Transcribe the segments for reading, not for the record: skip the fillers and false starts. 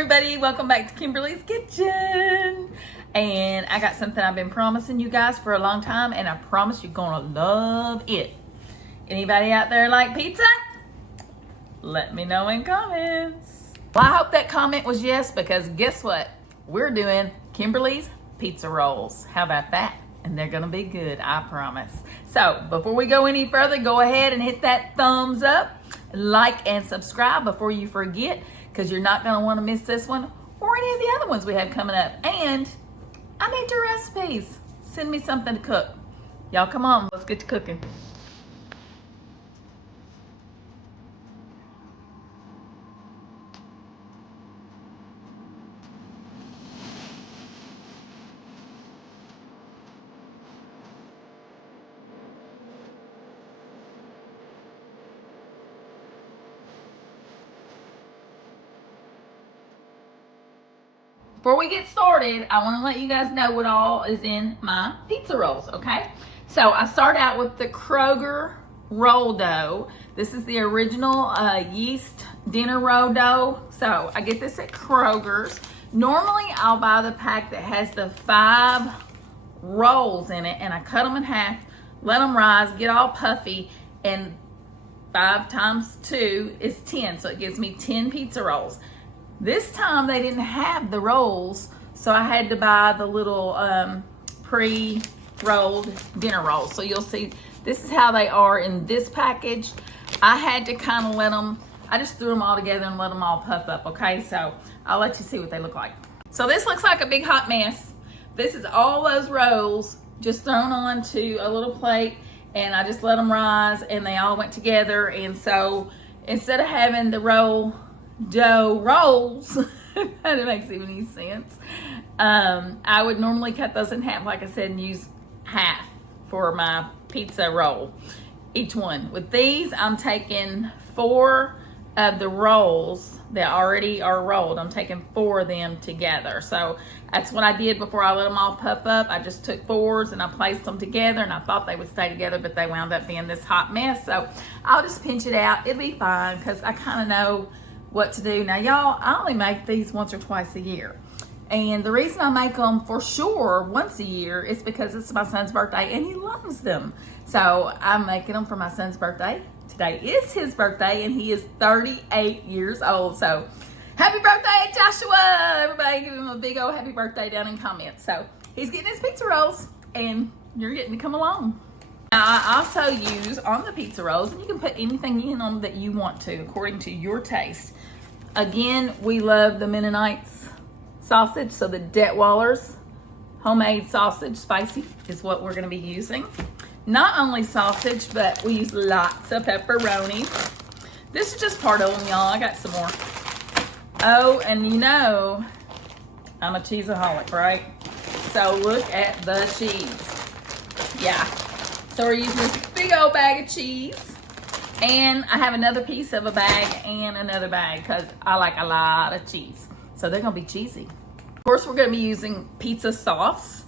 everybody, welcome back to Kimberly's Kitchen. And I got something I've been promising you guys for a long time, and I promise you're gonna love it. Anybody out there like pizza? Let me know in comments. Well, I hope that comment was yes, because guess what? We're doing Kimberly's pizza rolls. How about that? And they're gonna be good, I promise. So before we go any further, go ahead and hit that thumbs up, like and subscribe before you forget, because you're not gonna wanna miss this one or any of the other ones we have coming up. And I need your recipes. Send me something to cook. Y'all come on, let's get to cooking. Before we get started, I want to let you guys know what all is in my pizza rolls, okay? So I start out with the Kroger roll dough. This is the original yeast dinner roll dough. So I get this at Kroger's. Normally I'll buy the pack that has the 5 rolls in it, and I cut them in half, let them rise, get all puffy, and 5 times 2 is 10. So it gives me 10 pizza rolls. This time they didn't have the rolls, so I had to buy the little pre-rolled dinner rolls. So you'll see, this is how they are in this package. I had to kind of let them, I just threw them all together and let them all puff up, okay? So I'll let you see what they look like. So this looks like a big hot mess. This is all those rolls just thrown onto a little plate, and I just let them rise, and they all went together. And so instead of having the roll dough rolls, that makes any sense, I would normally cut those in half, like I said, and use half for my pizza roll, each one. With these, I'm taking 4 of the rolls that already are rolled. I'm taking 4 of them together. So that's what I did before I let them all puff up. I just took 4s and I placed them together, and I thought they would stay together, but they wound up being this hot mess. So I'll just pinch it out. It'll be fine, because I kind of know what to do. Now y'all, I only make these once or twice a year, and the reason I make them for sure once a year is because it's my son's birthday and he loves them. So I'm making them for my son's birthday. Today is his birthday, and he is 38 years old. So happy birthday, Joshua! Everybody give him a big old happy birthday down in comments. So he's getting his pizza rolls, and you're getting to come along. Now, I also use on the pizza rolls, and you can put anything in them that you want to, according to your taste. Again, we love the Mennonites sausage, so the Detwaller's homemade sausage, spicy, is what we're going to be using. Not only sausage, but we use lots of pepperoni. This is just part of them, y'all. I got some more. Oh, and you know, I'm a cheeseaholic, right? So look at the cheese. Yeah. So we're using this big old bag of cheese, and I have another piece of a bag and another bag, because I like a lot of cheese. So they're gonna be cheesy. Of course, we're gonna be using pizza sauce.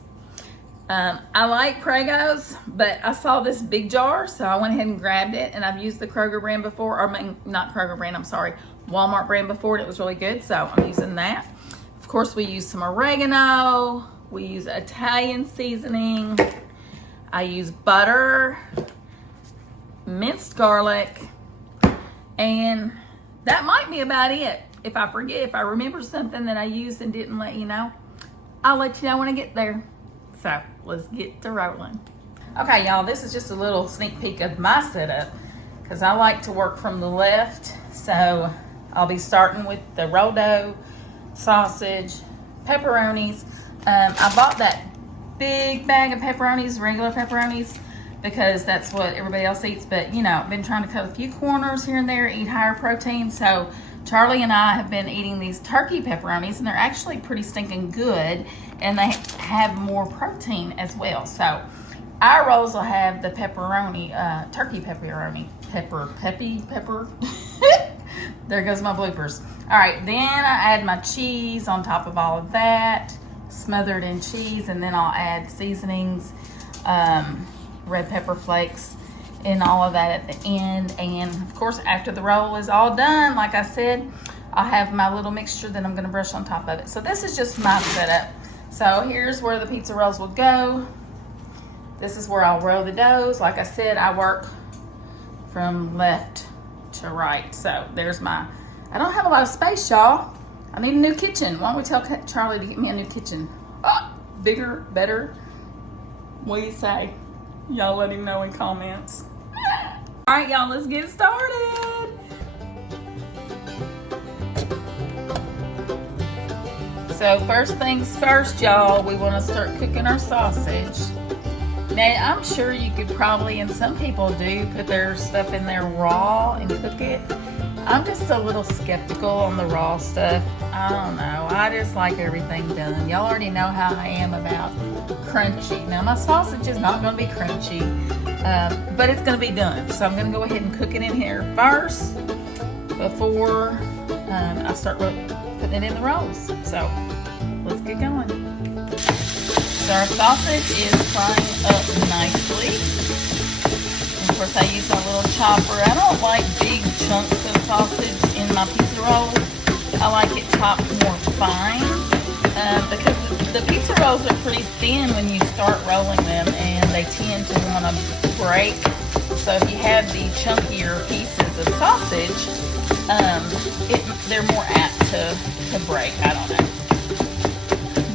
I like Pragos, but I saw this big jar, so I went ahead and grabbed it, and I've used the Kroger brand before, or not Kroger brand, I'm sorry, Walmart brand before, and it was really good, so I'm using that. Of course, we use some oregano, we use Italian seasoning, I use butter, minced garlic, and that might be about it. If I forget, if I remember something that I used and didn't let you know, I'll let you know when I get there. So let's get to rolling. Okay, y'all, this is just a little sneak peek of my setup, because I like to work from the left. So I'll be starting with the roll dough, sausage, pepperonis. I bought that big bag of pepperonis, regular pepperonis, because that's what everybody else eats. But you know, I've been trying to cut a few corners here and there, eat higher protein. So Charlie and I have been eating these turkey pepperonis, and they're actually pretty stinking good, and they have more protein as well. So our rolls will have the pepperoni, turkey pepperoni, pepper. There goes my bloopers. All right, then I add my cheese on top of all of that, smothered in cheese, and then I'll add seasonings, red pepper flakes, and all of that at the end. And of course, after the roll is all done, like I said, I'll have my little mixture that I'm gonna brush on top of it. So this is just my setup. So here's where the pizza rolls will go. This is where I'll roll the doughs. Like I said, I work from left to right. So there's my, I don't have a lot of space, y'all. I need a new kitchen. Why don't we tell Charlie to get me a new kitchen? Bigger, better. What do you say? Y'all let him know in comments. All right, y'all, let's get started. So first things first, y'all, we want to start cooking our sausage. Now, I'm sure you could probably, and some people do, put their stuff in there raw and cook it. I'm just a little skeptical on the raw stuff. I don't know. I just like everything done. Y'all already know how I am about crunchy. Now, my sausage is not going to be crunchy, but it's going to be done. So I'm going to go ahead and cook it in here first before I start putting it in the rolls. So let's get going. So our sausage is frying up nicely. And of course, I use my little chopper. I don't like big chunks of sausage in my pizza rolls. I like it chopped more fine because the pizza rolls are pretty thin when you start rolling them, and they tend to want to break. So if you have the chunkier pieces of sausage, they're more apt to break. I don't know.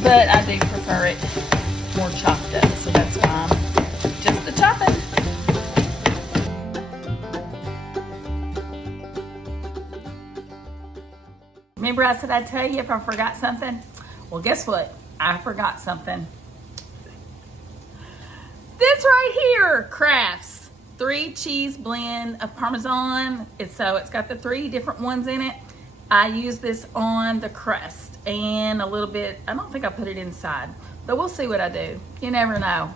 But I do prefer it more chopped up, so that's why I'm just the chopping. Remember I said I'd tell you if I forgot something? Well, guess what? I forgot something. This right here, Kraft's 3 cheese blend of Parmesan. It's got the 3 different ones in it. I use this on the crust and a little bit, I don't think I put it inside, but we'll see what I do. You never know.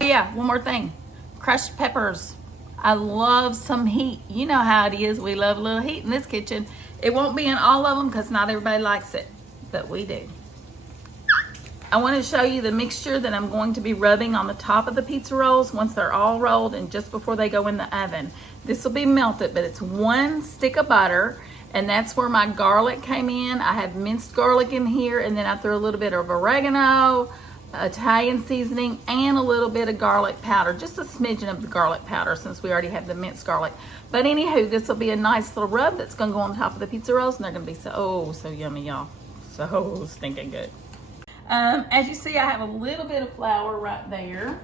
Yeah, one more thing. Crushed peppers. I love some heat. You know how it is. We love a little heat in this kitchen. It won't be in all of them because not everybody likes it, but we do. I want to show you the mixture that I'm going to be rubbing on the top of the pizza rolls once they're all rolled and just before they go in the oven. This will be melted, but it's 1 stick of butter, and that's where my garlic came in. I have minced garlic in here, and then I threw a little bit of oregano, Italian seasoning, and a little bit of garlic powder, just a smidgen of the garlic powder since we already have the minced garlic. But anywho, this will be a nice little rub that's going to go on top of the pizza rolls, and they're going to be so yummy, y'all. So stinking good. As you see, I have a little bit of flour right there.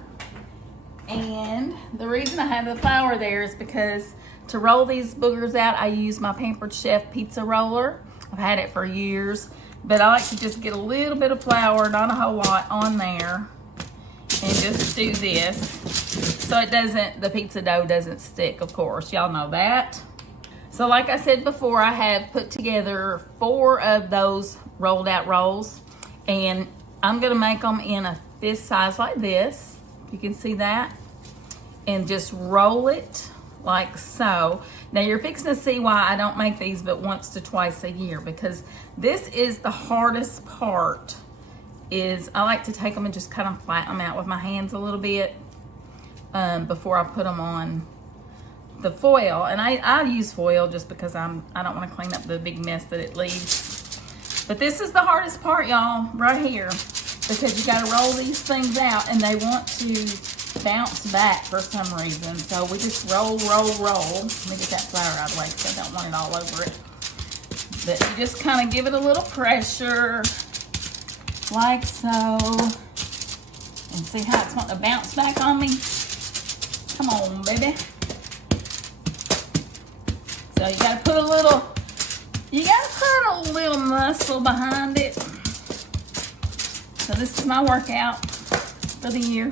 And the reason I have the flour there is because to roll these boogers out, I use my Pampered Chef pizza roller. I've had it for years, but I like to just get a little bit of flour, not a whole lot, on there and just do this so the pizza dough doesn't stick, of course. Y'all know that. So like I said before, I have put together 4 of those rolled out rolls, and I'm gonna make them in a fist size like this. You can see that. And just roll it like so. Now you're fixing to see why I don't make these but once to twice a year, because this is the hardest part. Is I like to take them and just kind of flatten them out with my hands a little bit before I put them on the foil. And I use foil just because I don't want to clean up the big mess that it leaves. But this is the hardest part, y'all, right here, because you got to roll these things out and they want to bounce back for some reason. So we just roll. Let me get that flour out of the way because I don't want it all over it. But you just kind of give it a little pressure, like so. And see how it's wanting to bounce back on me? Come on, baby. So you gotta put a little muscle behind it. So this is my workout for the year.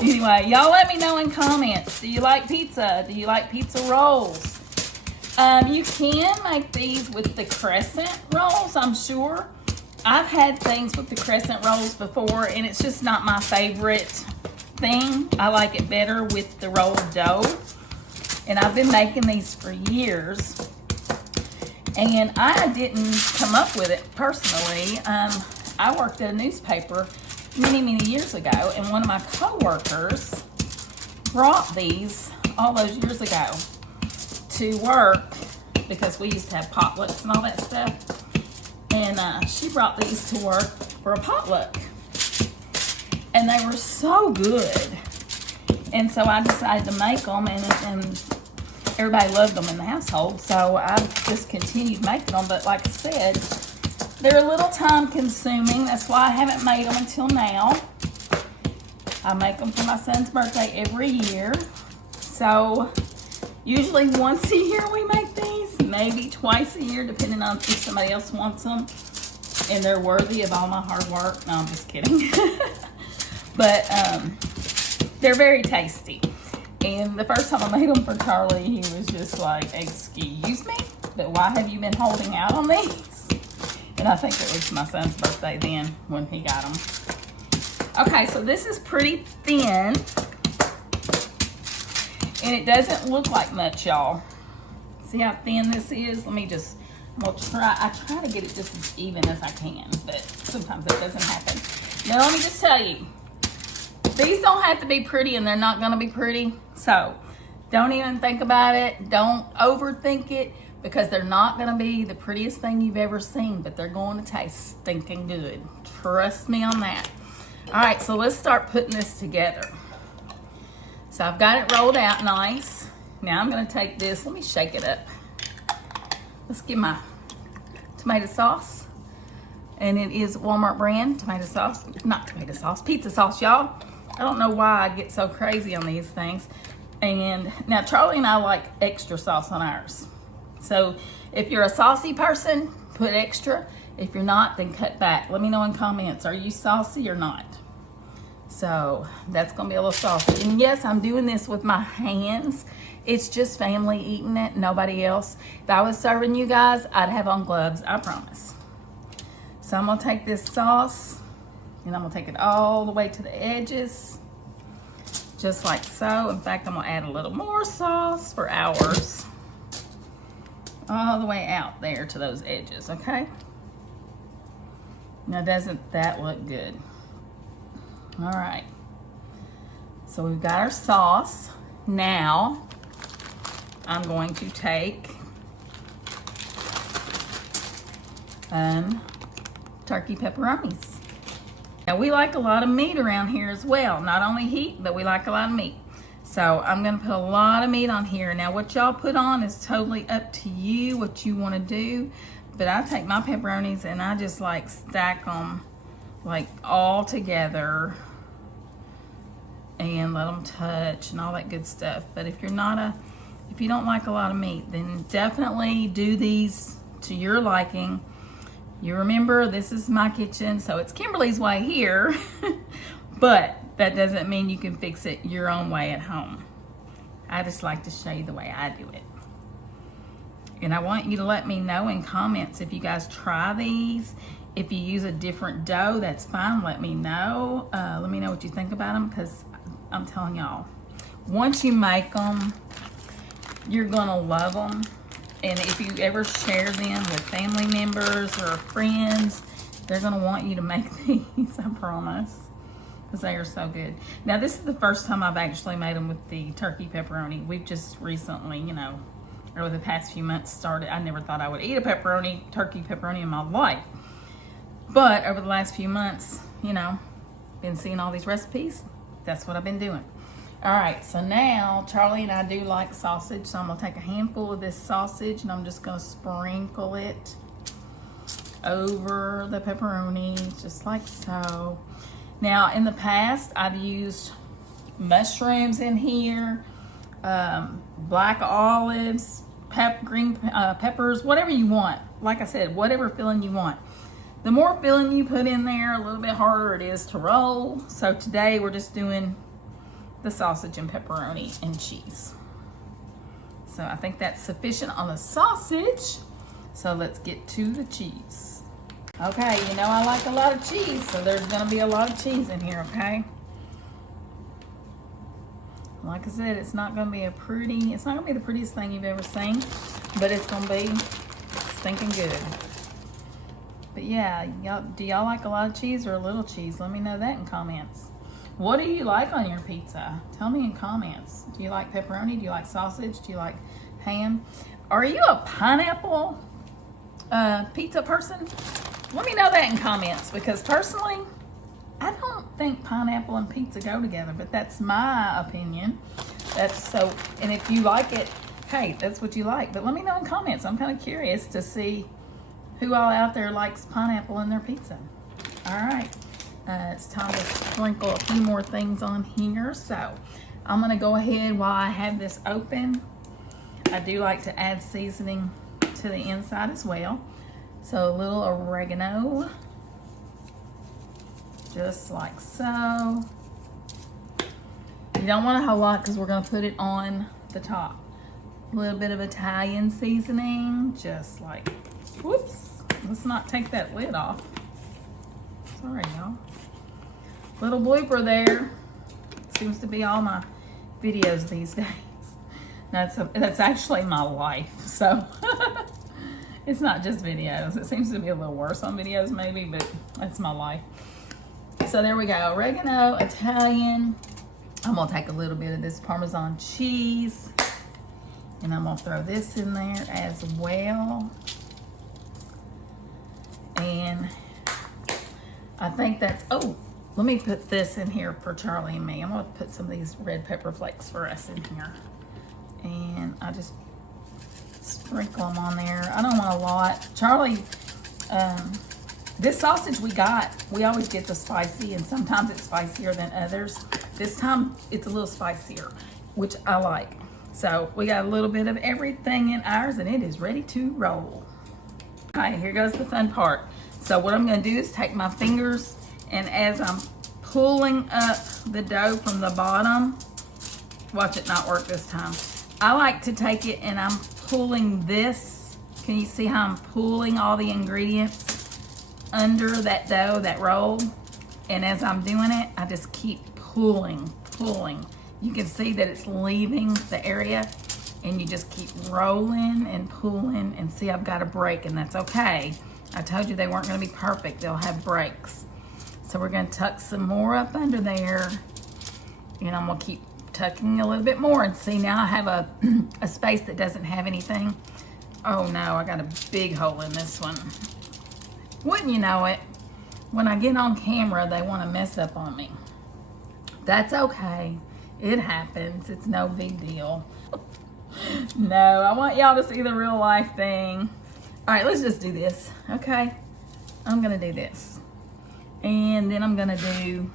Anyway, y'all let me know in comments. Do you like pizza? Do you like pizza rolls? You can make these with the crescent rolls, I'm sure. I've had things with the crescent rolls before, and it's just not my favorite thing. I like it better with the rolled dough. And I've been making these for years. And I didn't come up with it personally. I worked at a newspaper many years ago, and one of my co-workers brought these all those years ago to work because we used to have potlucks and all that stuff. And she brought these to work for a potluck. And they were so good. And so I decided to make them, and everybody loved them in the household. So I just continued making them. But like I said, they're a little time consuming. That's why I haven't made them until now. I make them for my son's birthday every year. So usually once a year we make these, maybe twice a year, depending on if somebody else wants them and they're worthy of all my hard work. No, I'm just kidding. But they're very tasty. And the first time I made them for Charlie, he was just like, excuse me, but why have you been holding out on these? And I think it was my son's birthday then when he got them. Okay, so this is pretty thin. And it doesn't look like much, y'all. See how thin this is? Let me just, I try to get it just as even as I can, but sometimes that doesn't happen. Now, let me just tell you, these don't have to be pretty, and they're not gonna be pretty. So don't even think about it. Don't overthink it, because they're not gonna be the prettiest thing you've ever seen, but they're going to taste stinking good. Trust me on that. All right, so let's start putting this together. So I've got it rolled out nice. Now I'm gonna take this, let me shake it up. Let's get my tomato sauce. And it is Walmart brand tomato sauce. Not tomato sauce, pizza sauce, y'all. I don't know why I get so crazy on these things. And now Charlie and I like extra sauce on ours. So if you're a saucy person, put extra. If you're not, then cut back. Let me know in comments, are you saucy or not? So that's gonna be a little saucy. And yes, I'm doing this with my hands. It's just family eating it, nobody else. If I was serving you guys, I'd have on gloves, I promise. So I'm gonna take this sauce and I'm gonna take it all the way to the edges, just like so. In fact, I'm gonna add a little more sauce for ours. All the way out there to those edges, okay? Now, doesn't that look good? All right. So we've got our sauce. Now, I'm going to take turkey pepperonis. Now, we like a lot of meat around here as well. Not only heat, but we like a lot of meat. So I'm gonna put a lot of meat on here. Now, what y'all put on is totally up to you, what you wanna do. But I take my pepperonis and I just like stack them like all together and let them touch and all that good stuff. But if you don't like a lot of meat, then definitely do these to your liking. You remember, this is my kitchen, so it's Kimberly's way here, but that doesn't mean you can fix it your own way at home. I just like to show you the way I do it. And I want you to let me know in comments if you guys try these. If you use a different dough, that's fine. Let me know. Let me know what you think about them, because I'm telling y'all, once you make them, you're gonna love them. And if you ever share them with family members or friends, they're gonna want you to make these, I promise, because they are so good. Now, this is the first time I've actually made them with the turkey pepperoni. We've just recently, you know, over the past few months started. I never thought I would eat a turkey pepperoni in my life. But over the last few months, you know, been seeing all these recipes. That's what I've been doing. All right, so now Charlie and I do like sausage, so I'm gonna take a handful of this sausage and I'm just gonna sprinkle it over the pepperoni, just like so. Now, in the past, I've used mushrooms in here, black olives, green peppers, whatever you want. Like I said, whatever filling you want. The more filling you put in there, a little bit harder it is to roll. So today we're just doing the sausage and pepperoni and cheese. So I think that's sufficient on the sausage. So let's get to the cheese. Okay, you know I like a lot of cheese, so there's gonna be a lot of cheese in here, okay? Like I said, it's not gonna be the prettiest thing you've ever seen, but it's gonna be stinking good. But yeah, do y'all like a lot of cheese or a little cheese? Let me know that in comments. What do you like on your pizza? Tell me in comments. Do you like pepperoni? Do you like sausage? Do you like pan. Are you a pineapple pizza person? Let me know that in comments, because personally, I don't think pineapple and pizza go together, but that's my opinion. That's so, and if you like it, hey, that's what you like. But let me know in comments. I'm kind of curious to see who all out there likes pineapple in their pizza. All right, it's time to sprinkle a few more things on here. So I'm gonna go ahead while I have this open. I do like to add seasoning to the inside as well. So a little oregano, just like so. You don't want a whole lot because we're gonna put it on the top. A little bit of Italian seasoning, just like, whoops, let's not take that lid off. Sorry, y'all. Little blooper there. Seems to be all my videos these days. That's actually my life, so it's not just videos. It seems to be a little worse on videos maybe, but that's my life. So there we go, oregano, Italian. I'm gonna take a little bit of this Parmesan cheese, and I'm gonna throw this in there as well. And I think that's, oh, let me put this in here for Charlie and me. I'm gonna put some of these red pepper flakes for us in here. And I just sprinkle them on there. I don't want a lot. Charlie, this sausage we always get the spicy, and sometimes it's spicier than others. This time it's a little spicier, which I like. So we got a little bit of everything in ours, and it is ready to roll. All right, here goes the fun part. So what I'm gonna do is take my fingers, and as I'm pulling up the dough from the bottom, watch it not work this time. I like to take it and I'm pulling this. Can you see how I'm pulling all the ingredients under that dough, that roll? And as I'm doing it, I just keep pulling. You can see that it's leaving the area, and you just keep rolling and pulling, and see I've got a break, and that's okay. I told you they weren't gonna be perfect. They'll have breaks. So we're gonna tuck some more up under there, and I'm gonna keep tucking a little bit more, and see now I have a space that doesn't have anything. Oh no, I got a big hole in this one. Wouldn't you know it, when I get on camera they want to mess up on me. That's okay, it happens, it's no big deal. No, I want y'all to see the real life thing. All right, let's just do this, okay? I'm gonna do this, and then I'm gonna do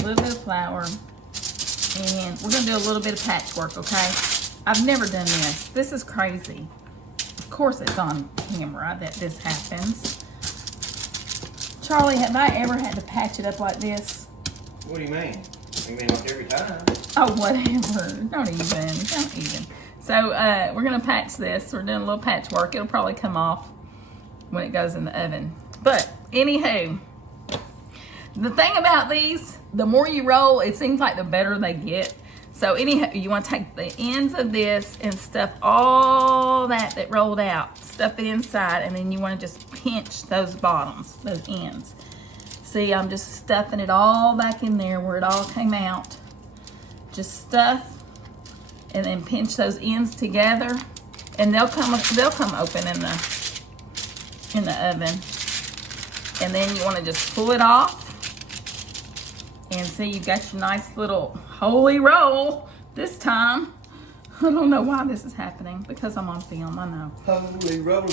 a little bit of flour, and we're gonna do a little bit of patchwork, okay? I've never done this. This is crazy. Of course it's on camera that this happens. Charlie, have I ever had to patch it up like this? What do you mean? You mean like every time? Oh, whatever. Don't even. So we're gonna patch this. We're doing a little patchwork. It'll probably come off when it goes in the oven. But anywho, the thing about these, the more you roll, it seems like the better they get. So anyhow, you want to take the ends of this and stuff all that rolled out, stuff it inside, and then you want to just pinch those bottoms, those ends. See, I'm just stuffing it all back in there where it all came out. Just stuff, and then pinch those ends together, and they'll come open in the oven. And then you want to just pull it off. And see, you got your nice little holy roll this time. I don't know why this is happening, because I'm on film, I know. Holy roller.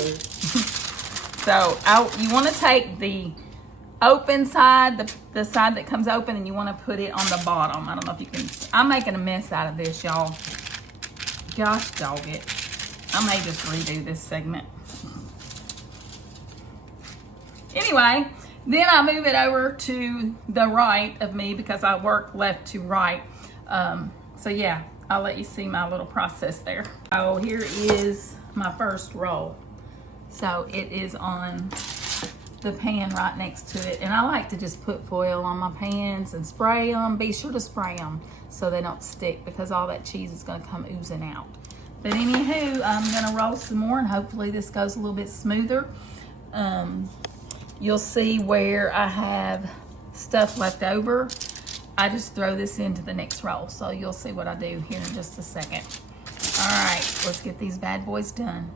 So you want to take the open side, the side that comes open, and you want to put it on the bottom. I don't know if you can. I'm making a mess out of this, y'all. Gosh dog it. I may just redo this segment. Anyway, then I move it over to the right of me because I work left to right. So yeah, I'll let you see my little process there. Oh, here is my first roll. So it is on the pan right next to it. And I like to just put foil on my pans and spray them. Be sure to spray them so they don't stick, because all that cheese is gonna come oozing out. But anywho, I'm gonna roll some more, and hopefully this goes a little bit smoother. You'll see where I have stuff left over. I just throw this into the next roll. So you'll see what I do here in just a second. All right, let's get these bad boys done.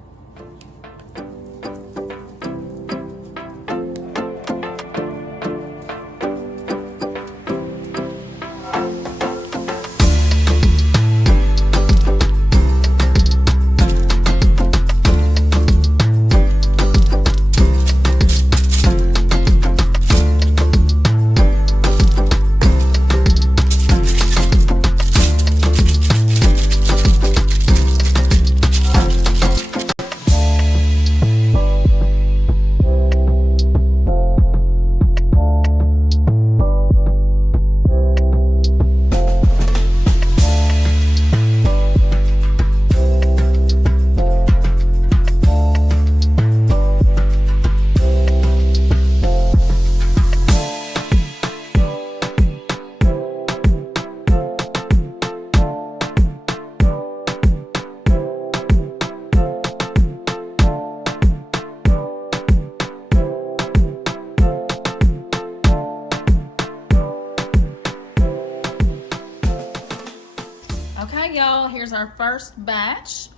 Okay, y'all, here's our first batch.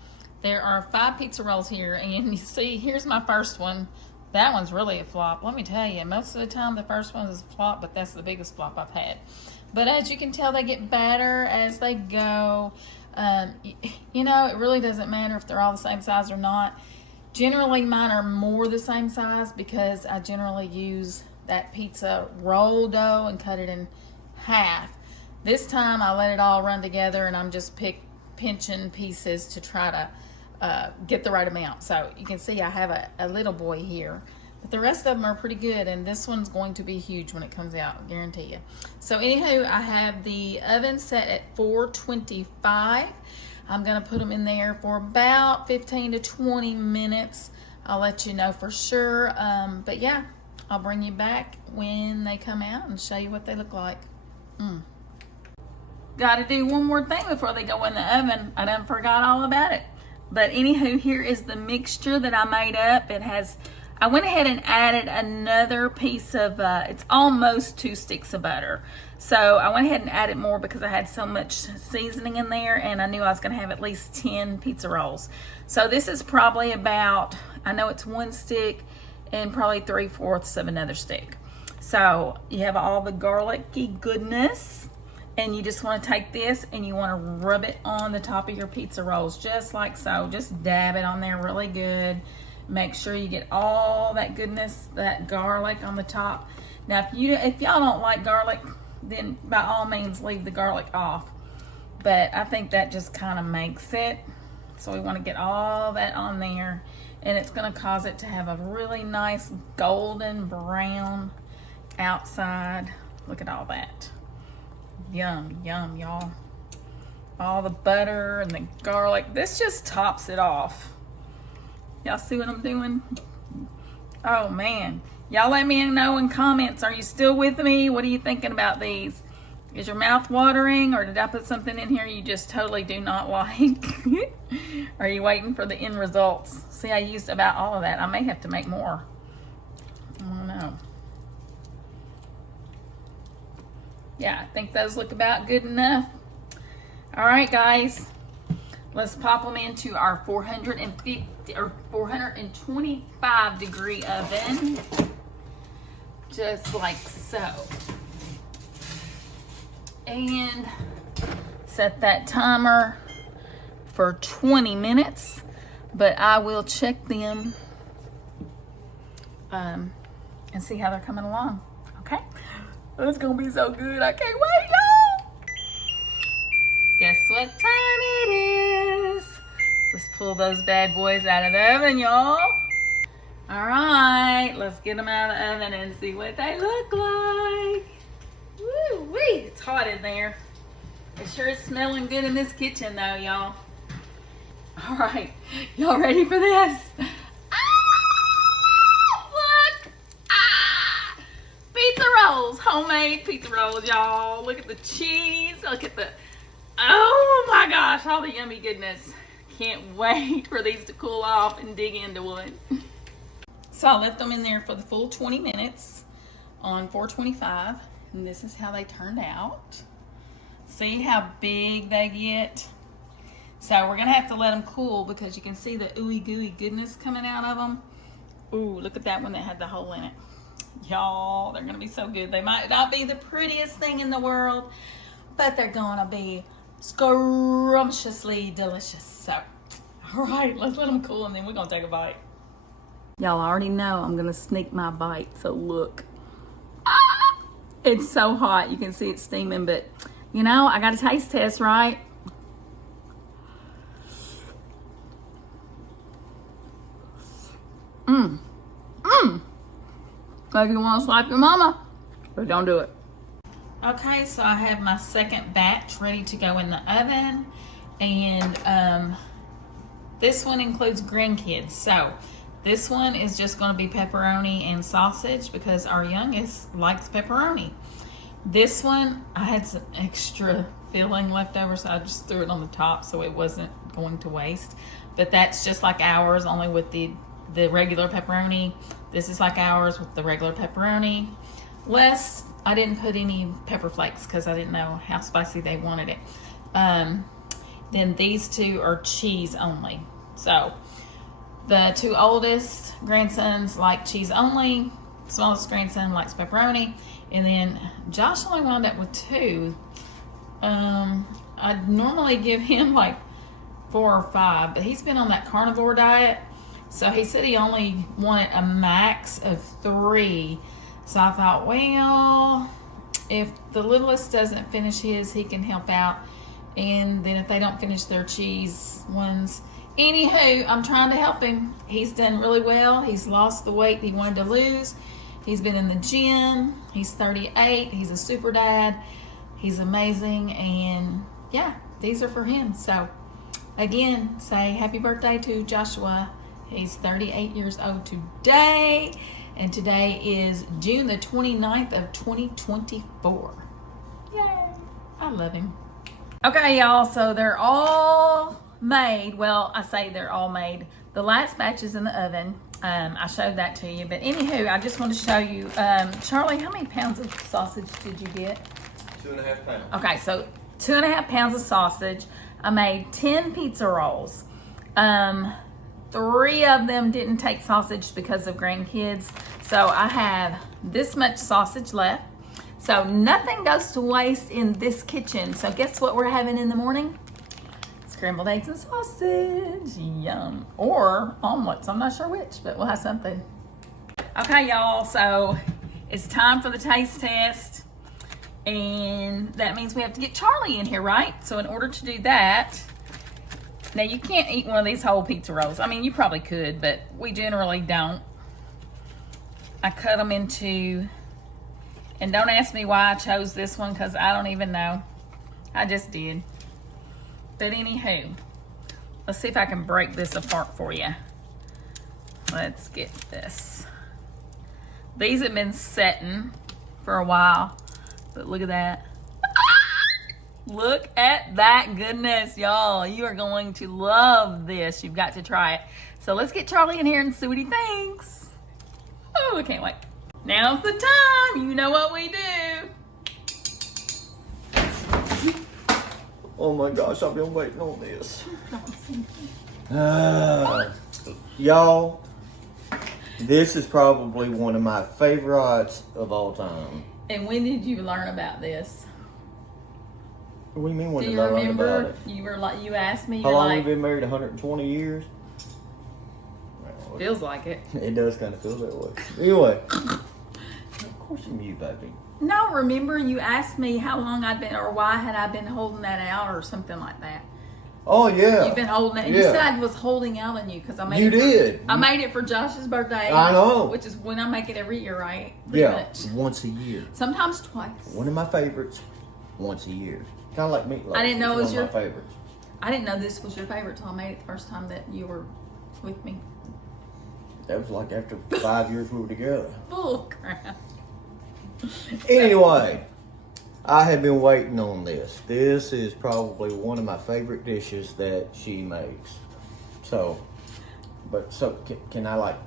There are 5 pizza rolls here, and you see, here's my first one. That one's really a flop. Let me tell you, most of the time the first one is a flop, but that's the biggest flop I've had. But as you can tell, they get better as they go. You know, it really doesn't matter if they're all the same size or not. Generally, mine are more the same size because I generally use that pizza roll dough and cut it in half. This time I let it all run together and I'm just pinching pieces to try to get the right amount. So you can see I have a little boy here, but the rest of them are pretty good, and this one's going to be huge when it comes out, I guarantee you. So anywho, I have the oven set at 425. I'm gonna put them in there for about 15 to 20 minutes. I'll let you know for sure, but yeah, I'll bring you back when they come out and show you what they look like. Got to do one more thing before they go in the oven. I done forgot all about it. But anywho, here is the mixture that I made up. I went ahead and added another piece of, it's almost 2 sticks of butter. So I went ahead and added more because I had so much seasoning in there, and I knew I was going to have at least 10 pizza rolls. So this is probably about, I know it's 1 stick and probably 3/4 of another stick. So you have all the garlicky goodness. And you just want to take this and you want to rub it on the top of your pizza rolls, just like so. Just dab it on there really good. Make sure you get all that goodness, that garlic on the top. Now, if y'all don't like garlic, then by all means leave the garlic off. But I think that just kind of makes it. So we want to get all that on there, and it's going to cause it to have a really nice golden brown outside. Look at all that. Yum, yum, y'all. All the butter and the garlic. This just tops it off. Y'all see what I'm doing? Oh, man. Y'all let me know in comments. Are you still with me? What are you thinking about these? Is your mouth watering, or did I put something in here you just totally do not like? Are you waiting for the end results? See, I used about all of that. I may have to make more. I don't know. Yeah, I think those look about good enough. All right, guys, let's pop them into our 450 or 425 degree oven, just like so. And set that timer for 20 minutes, but I will check them and see how they're coming along, okay? It's gonna be so good. I can't wait, y'all. Guess what time it is? Let's pull those bad boys out of the oven, y'all. All right, let's get them out of the oven and see what they look like. Woo-wee, it's hot in there. It sure is smelling good in this kitchen though, y'all. All right, y'all ready for this? Homemade pizza rolls, y'all. Look at the cheese. Look at the, oh my gosh, all the yummy goodness. Can't wait for these to cool off and dig into one. So I left them in there for the full 20 minutes on 425, and this is how they turned out. See how big they get? So we're gonna have to let them cool because you can see the ooey gooey goodness coming out of them. Ooh, look at that one that had the hole in it. Y'all, they're gonna be so good. They might not be the prettiest thing in the world, but they're gonna be scrumptiously delicious. So, all right, let's let them cool and then we're gonna take a bite. Y'all already know I'm gonna sneak my bite, so look. Ah! It's so hot, you can see it steaming, but you know, I got a taste test, right? If you want to slap your mama, but don't do it. Okay, so I have my second batch ready to go in the oven, and this one includes grandkids. So this one is just going to be pepperoni and sausage because our youngest likes pepperoni. This one, I had some extra filling left over, so I just threw it on the top so it wasn't going to waste. But that's just like ours, only with the regular pepperoni. This is like ours with the regular pepperoni. I didn't put any pepper flakes because I didn't know how spicy they wanted it. Then these two are cheese only. So the two oldest grandsons like cheese only. Smallest grandson likes pepperoni. And then Josh only wound up with two. I'd normally give him like 4 or 5, but he's been on that carnivore diet. So he said he only wanted a max of 3. So I thought, well, if the littlest doesn't finish his, he can help out. And then if they don't finish their cheese ones. Anywho, I'm trying to help him. He's done really well. He's lost the weight he wanted to lose. He's been in the gym. He's 38. He's a super dad. He's amazing. And yeah, these are for him. So again, say happy birthday to Joshua. He's 38 years old today, and today is June the 29th of 2024. Yay! I love him. Okay, y'all, so they're all made. Well, I say they're all made. The last batch is in the oven. I showed that to you, but anywho, I just want to show you. Charlie, how many pounds of sausage did you get? 2.5 pounds. Okay, so 2.5 pounds of sausage. I made 10 pizza rolls. 3 of them didn't take sausage because of grandkids. So I have this much sausage left. So nothing goes to waste in this kitchen. So guess what we're having in the morning? Scrambled eggs and sausage. Yum. Or omelets. I'm not sure which, but we'll have something. Okay, y'all. So it's time for the taste test. And that means we have to get Charlie in here, right? So in order to do that, now you can't eat one of these whole pizza rolls. I mean, you probably could, but we generally don't. I cut them into, and don't ask me why I chose this one because I don't even know. I just did. But anywho, let's see if I can break this apart for you. Let's get this. These have been setting for a while, but look at that. Look at that goodness, y'all. You are going to love this. You've got to try it. So let's get Charlie in here and see what he thinks. Oh, I can't wait. Now's the time. You know what we do. Oh my gosh, I've been waiting on this. Y'all, this is probably one of my favorites of all time. And when did you learn about this? What do you mean when Do did you I learn remember? about it? You were like, you asked me. How You're long like, have we been married? 120 years? feels like it. It does kind of feel that way. Anyway, of course you mute, baby. No, remember you asked me how long I'd been, or why had I been holding that out, or something like that. Oh yeah. You've been holding it. Yeah. You said I was holding out on you because I made You it. did. I made it for Josh's birthday. I know. Which is when I make it every year, right? Pretty Yeah, much. once a year. Sometimes twice. One of my favorites, once a year. Kind of like meatloaf. I didn't know it was one your of my favorites. I didn't know this was your favorite till I made it the first time that you were with me. That was like after 5 years we were together. Bull crap. Anyway, I have been waiting on this. This is probably one of my favorite dishes that she makes. So, can I like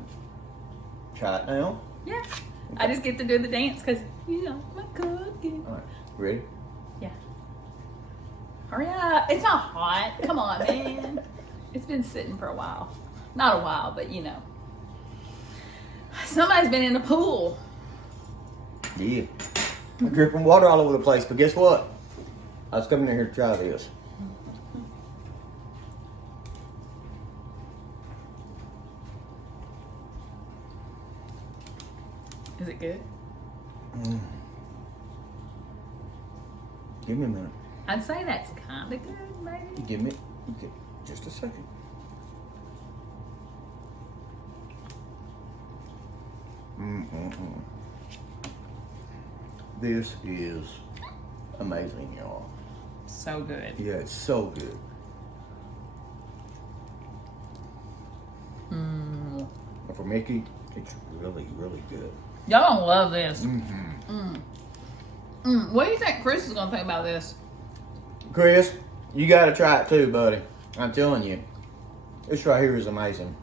try it now? Yeah. Okay. I just get to do the dance because you know my cooking. All right, ready? Yeah. Hurry up. It's not hot. Come on, man. It's been sitting for a while. Not a while, but you know. Somebody's been in the pool. Yeah. I'm dripping water all over the place, but guess what? I was coming in here to try this. Is it good? Give me a minute. I'd say that's kind of good, maybe. Give me just a second. This is amazing, y'all. So good. Yeah, it's so good. For Mickey, it's really, really good. Y'all gonna love this. What do you think Chris is gonna think about this? Chris, you gotta try it too, buddy. I'm telling you. This right here is amazing.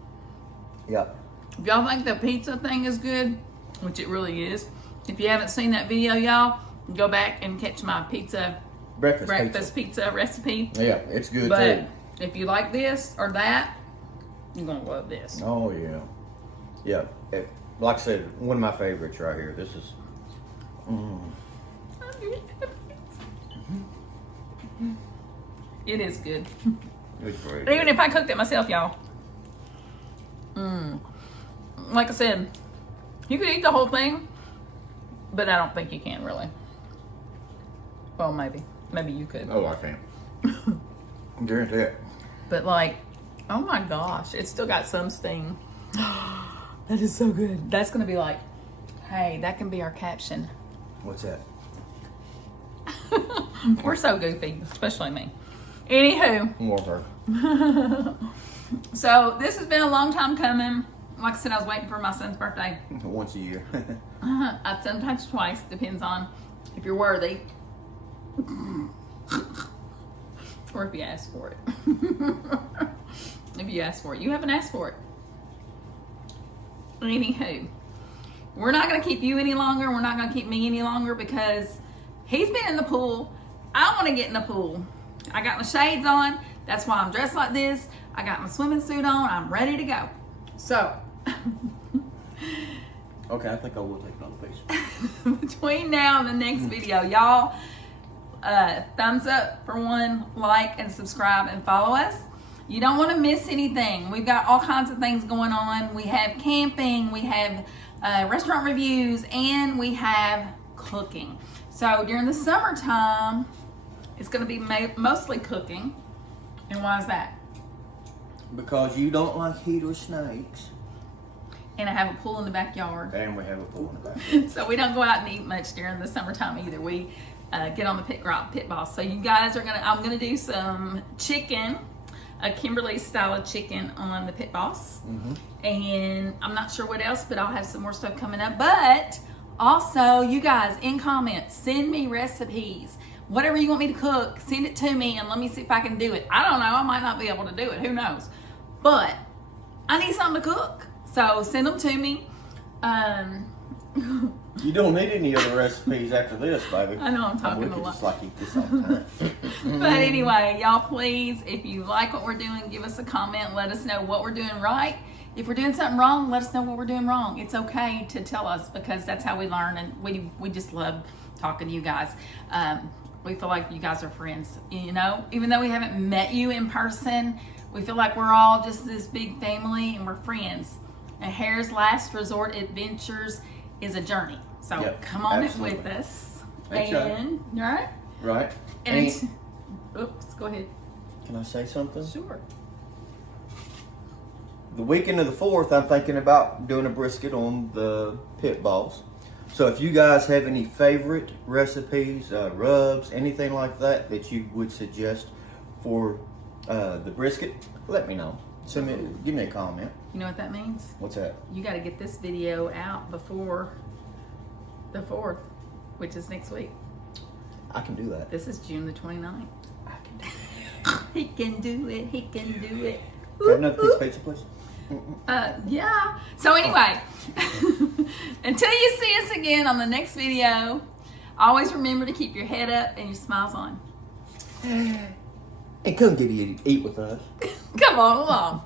Yep. If y'all think the pizza thing is good, which it really is, if you haven't seen that video, y'all, go back and catch my breakfast pizza recipe. Yeah, it's good But too. if you like this or that, you're gonna love this. Oh yeah. Yeah. Like I said, one of my favorites right here. This is It is good. it's great. But even if I cooked it myself, y'all, like I said, you could eat the whole thing, but I don't think you can really. Well, maybe you could. Oh, I can. Guarantee it. But like, oh my gosh, it's still got some sting. That is so good. That's gonna be like, hey, that can be our caption. What's that? We're so goofy, especially me. Anywho, More of her. so this has been a long time coming. Like I said, I was waiting for my son's birthday. Once a year. Sometimes twice, depends on if you're worthy. Or if you ask for it. If you ask for it. You haven't asked for it. Anywho, we're not going to keep you any longer. We're not going to keep me any longer because he's been in the pool. I want to get in the pool. I got my shades on. That's why I'm dressed like this. I got my swimming suit on. I'm ready to go. So. Okay, I think I will take another piece. Between now and the next video, y'all, thumbs up for one, like and subscribe and follow us. You don't want to miss anything. We've got all kinds of things going on. We have camping, we have restaurant reviews, and we have cooking. So during the summertime, it's going to be mostly cooking. And why is that? Because you don't like heat or snakes. And I have a pool in the backyard. And we have a pool in the back. So we don't go out and eat much during the summertime either. We get on the pit boss. So you guys are I'm gonna do some chicken, a Kimberly style of chicken on the pit boss. And I'm not sure what else, but I'll have some more stuff coming up. But also, you guys in comments, send me recipes. Whatever you want me to cook, send it to me and let me see if I can do it. I don't know, I might not be able to do it, who knows? But I need something to cook. So send them to me. You don't need any other recipes after this, baby. I know I'm talking we a could lot. just like eat this all the time. But anyway, y'all please, if you like what we're doing, give us a comment. Let us know what we're doing right. If we're doing something wrong, let us know what we're doing wrong. It's okay to tell us because that's how we learn, and we just love talking to you guys. We feel like you guys are friends, you know? Even though we haven't met you in person, we feel like we're all just this big family and we're friends. And Hair's Last Resort Adventures is a journey. So Yep, come on absolutely. with us. Thanks, And, all right? Right? And, And oops, go ahead. can I say something? Sure. The weekend of the 4th, I'm thinking about doing a brisket on the pit boss. So if you guys have any favorite recipes, rubs, anything like that you would suggest for the brisket, let me know. Give me a comment. You know what that means? What's that? You got to get this video out before the 4th, which is next week. I can do that. This is June the 29th. I can do He can do it. He can do it. that. Another piece of pizza, please? Yeah. So anyway, until you see us again on the next video, always remember to keep your head up and your smiles on. And come get eat with us. Come on along.